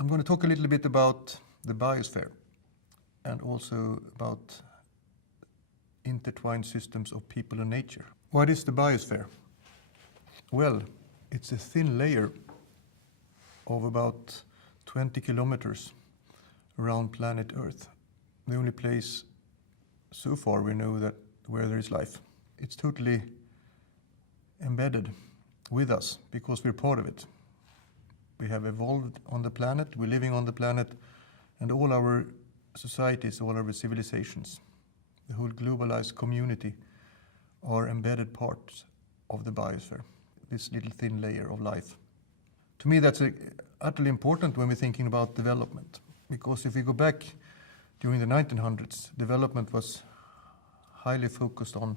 I'm going to talk a little bit about the biosphere and also about intertwined systems of people and nature. What is the biosphere? Well, it's a thin layer of about 20 kilometers around planet Earth. The only place so far we know that where there is life. It's totally embedded with us because we're part of it. We have evolved on the planet, we're living on the planet, and all our societies, all our civilizations, the whole globalized community are embedded parts of the biosphere, this little thin layer of life. To me, that's utterly important when we're thinking about development, because if we go back during the 1900s, development was highly focused on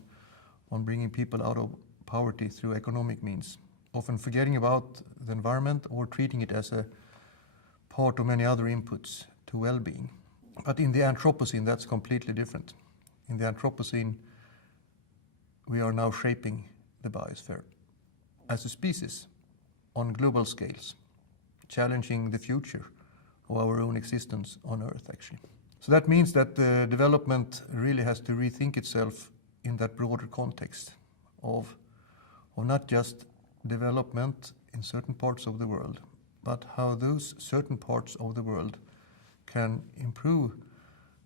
bringing people out of poverty through economic means, often forgetting about the environment or treating it as a part of many other inputs to well-being. But in the Anthropocene, that's completely different. In the Anthropocene, we are now shaping the biosphere as a species on global scales, challenging the future of our own existence on Earth, actually. So that means that the development really has to rethink itself in that broader context of not just development in certain parts of the world, but how those certain parts of the world can improve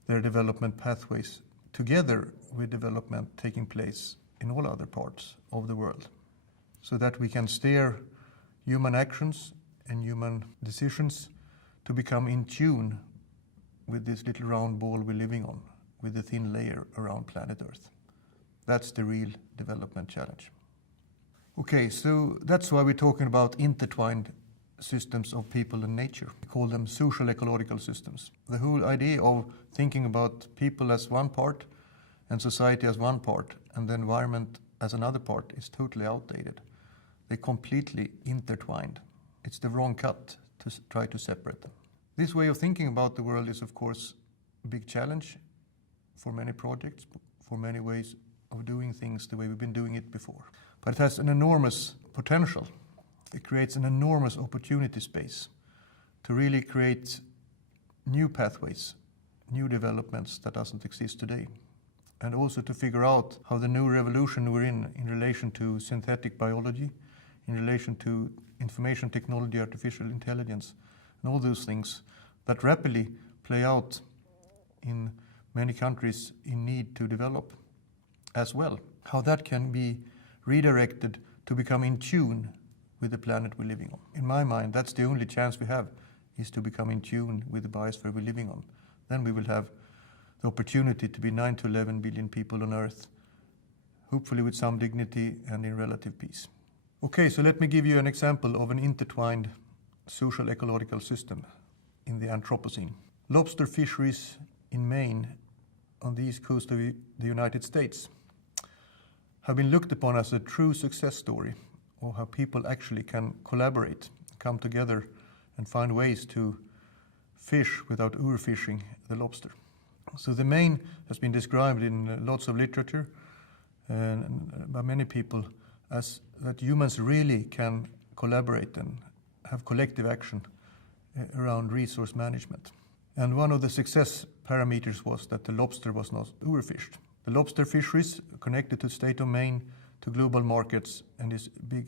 their development pathways together with development taking place in all other parts of the world, so that we can steer human actions and human decisions to become in tune with this little round ball we're living on, with the thin layer around planet Earth. That's the real development challenge. Okay, so that's why we're talking about intertwined systems of people and nature. We call them social ecological systems. The whole idea of thinking about people as one part and society as one part and the environment as another part is totally outdated. They're completely intertwined. It's the wrong cut to try to separate them. This way of thinking about the world is, of course, a big challenge for many projects, for many ways of doing things the way we've been doing it before. But it has an enormous potential. It creates an enormous opportunity space to really create new pathways, new developments that doesn't exist today. And also to figure out how the new revolution we're in relation to synthetic biology, in relation to information technology, artificial intelligence, and all those things that rapidly play out in many countries in need to develop as well. How that can be redirected to become in tune with the planet we're living on. In my mind, that's the only chance we have, is to become in tune with the biosphere we're living on. Then we will have the opportunity to be 9 to 11 billion people on Earth, hopefully with some dignity and in relative peace. Okay, so let me give you an example of an intertwined social ecological system in the Anthropocene. Lobster fisheries in Maine on the east coast of the United States have been looked upon as a true success story of how people actually can collaborate, come together and find ways to fish without overfishing the lobster. So the Maine has been described in lots of literature and by many people as that humans really can collaborate and have collective action around resource management. And one of the success parameters was that the lobster was not overfished. The lobster fisheries connected to the state of Maine to global markets and is a big,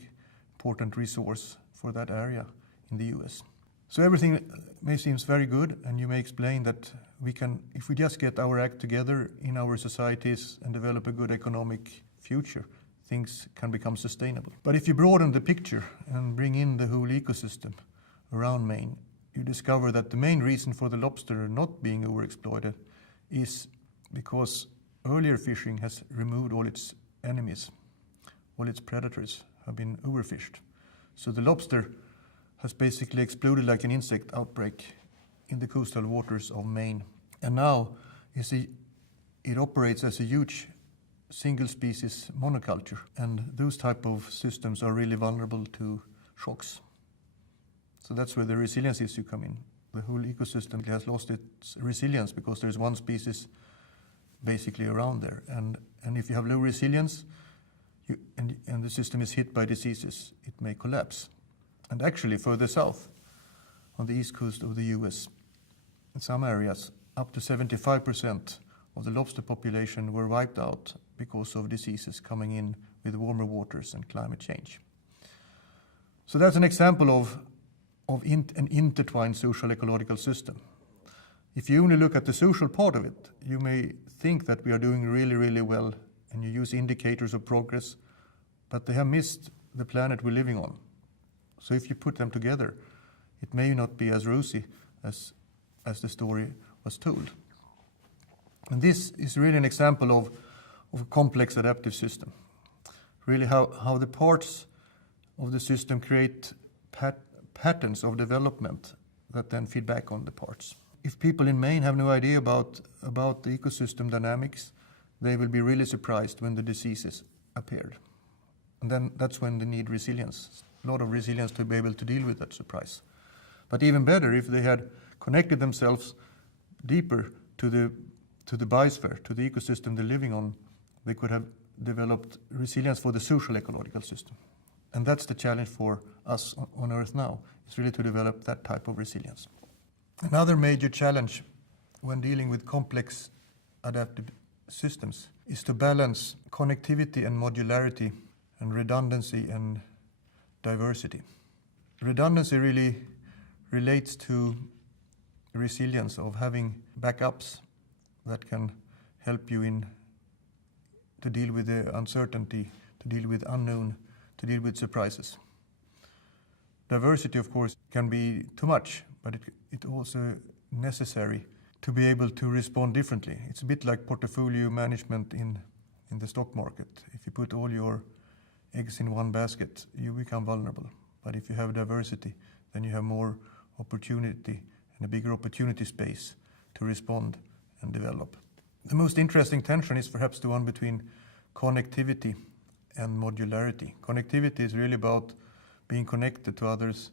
important resource for that area in the US. So everything may seem very good, and you may explain that we can, if we just get our act together in our societies and develop a good economic future, things can become sustainable. But if you broaden the picture and bring in the whole ecosystem around Maine, you discover that the main reason for the lobster not being overexploited is because earlier fishing has removed all its enemies, all its predators have been overfished. So the lobster has basically exploded like an insect outbreak in the coastal waters of Maine. And now you see it operates as a huge single species monoculture, and those type of systems are really vulnerable to shocks. So that's where the resilience issue come in. The whole ecosystem has lost its resilience because there's one species basically around there. And if you have low resilience and the system is hit by diseases, it may collapse. And actually further south on the east coast of the US. In some areas, up to 75% of the lobster population were wiped out because of diseases coming in with warmer waters and climate change. So that's an example of an intertwined social ecological system. If you only look at the social part of it, you may think that we are doing really, really well, and you use indicators of progress, but they have missed the planet we're living on. So if you put them together, it may not be as rosy as the story was told. And this is really an example of a complex adaptive system. Really how the parts of the system create patterns of development that then feed back on the parts. If people in Maine have no idea about the ecosystem dynamics, they will be really surprised when the diseases appeared. And then that's when they need resilience, a lot of resilience to be able to deal with that surprise. But even better, if they had connected themselves deeper to the biosphere, to the ecosystem they're living on, they could have developed resilience for the social ecological system. And that's the challenge for us on Earth now, is really to develop that type of resilience. Another major challenge when dealing with complex adaptive systems is to balance connectivity and modularity and redundancy and diversity. Redundancy really relates to resilience of having backups that can help you to deal with the uncertainty, to deal with unknown, to deal with surprises. Diversity, of course, can be too much, but it also necessary to be able to respond differently. It's a bit like portfolio management in the stock market. If you put all your eggs in one basket, you become vulnerable. But if you have diversity, then you have more opportunity and a bigger opportunity space to respond and develop. The most interesting tension is perhaps the one between connectivity and modularity. Connectivity is really about being connected to others,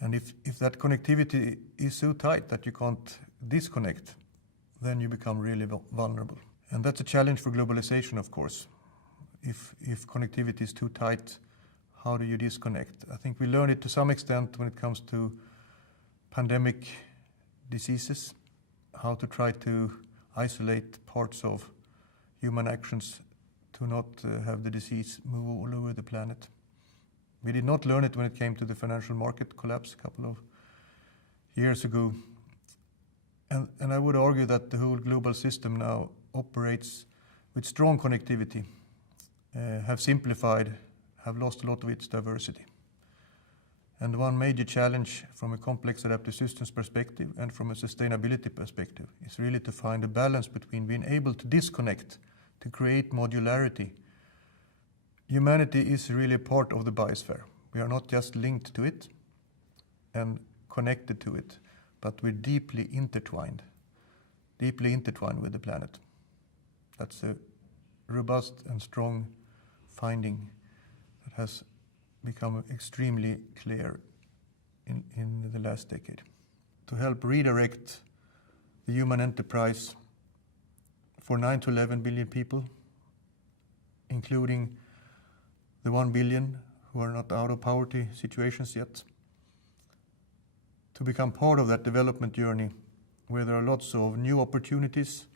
and if that connectivity is so tight that you can't disconnect, then you become really vulnerable. And that's a challenge for globalization, of course. If connectivity is too tight, how do you disconnect? I think we learned it to some extent when it comes to pandemic diseases, how to try to isolate parts of human actions to not have the disease move all over the planet. We did not learn it when it came to the financial market collapse a couple of years ago. And I would argue that the whole global system now operates with strong connectivity, have simplified, have lost a lot of its diversity. And one major challenge from a complex adaptive systems perspective and from a sustainability perspective is really to find a balance between being able to disconnect, to create modularity. Humanity is really a part of the biosphere. We are not just linked to it and connected to it, but we're deeply intertwined with the planet. That's a robust and strong finding that has become extremely clear in the last decade. To help redirect the human enterprise for 9 to 11 billion people, including the 1 billion who are not out of poverty situations yet, to become part of that development journey where there are lots of new opportunities,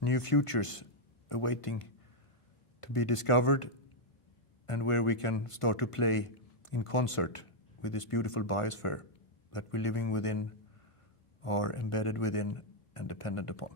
new futures awaiting to be discovered, and where we can start to play in concert with this beautiful biosphere that we're living within, are embedded within, and dependent upon.